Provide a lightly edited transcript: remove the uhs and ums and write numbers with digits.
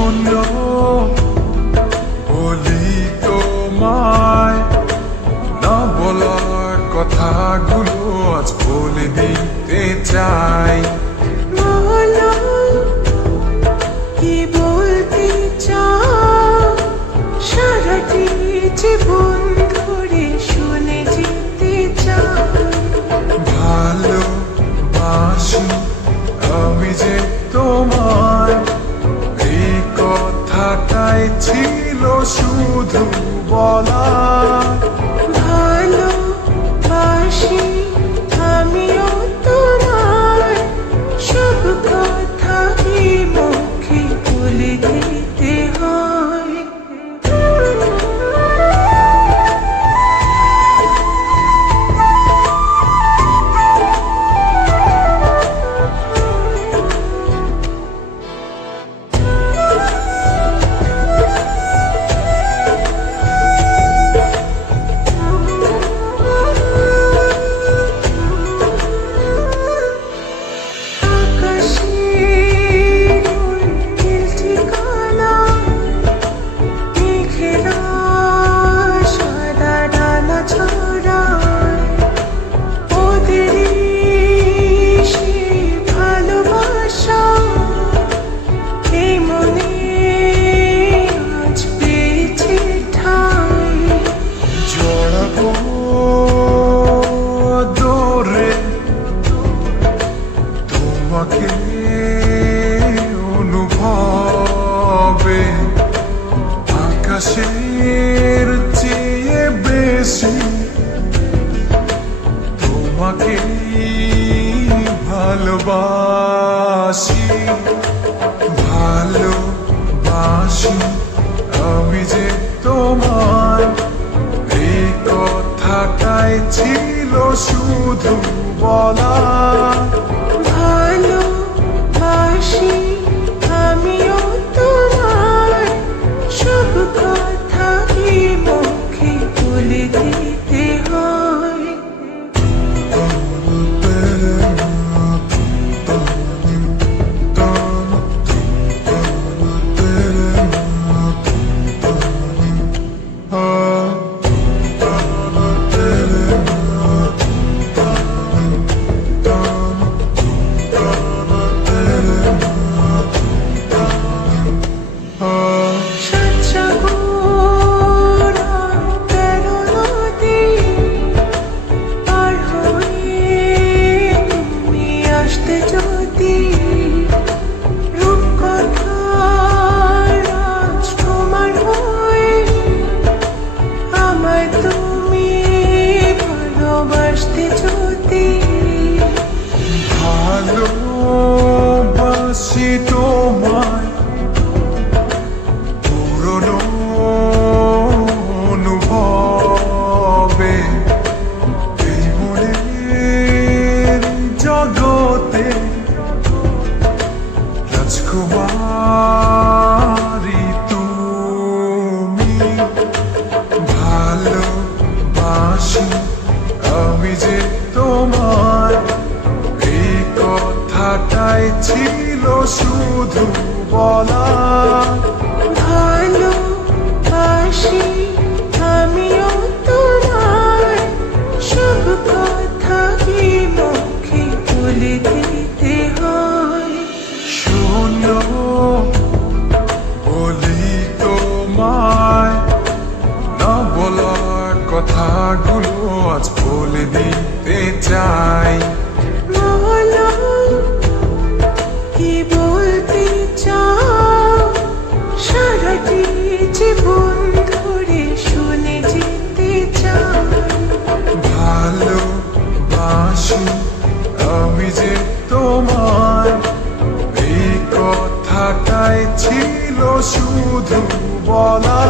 শোনো, বলি তোমায় না বলা কথাগুলো আজ বলে দিতে চাই। বলো কি বলতে চাও, সারাটি জীবন ধরে শুনে যেতে চাই। ভালোবাসি আমি যে তোমায়, এই কথাটাই ছিল শুধু বলা। ভালোবাসি আমিও তোমায়, সব কথা কি মুখে বলে দিতে হয়। তোমাকে অনুভবে আকাশের চেয়ে বেশি, তোমাকে ভালোবাসি। ভালোবাসি আমি যে তোমায়, এই কথাটাই ছিল শুধু বলা। ভালোবাসি আমিও তোমায়, সব কথা কি মুখে বলে দিতে হয়। ভালোবাসি তোমায়, পুরনো অনুভবে এই মনের জগতে রাজকুমারী তুমি। ভালোবাসি আমি যে তোমায়, এই কথাটাই ছিল শুধু বলা। ভালোবাসি আমিও তোমায়, সব কথা কি মুখে বলে দিতে হয়। শোনো, বলি তোমায় না বলা কথাগুলো আজ বলে দিতে চাই। বলো কি বলতে চাও, সারাটি জীবন ধরে শুনে যেতে চাই। ভালোবাসি আমি যে তোমায়, এই কথাটাই ছিল শুধু বলা।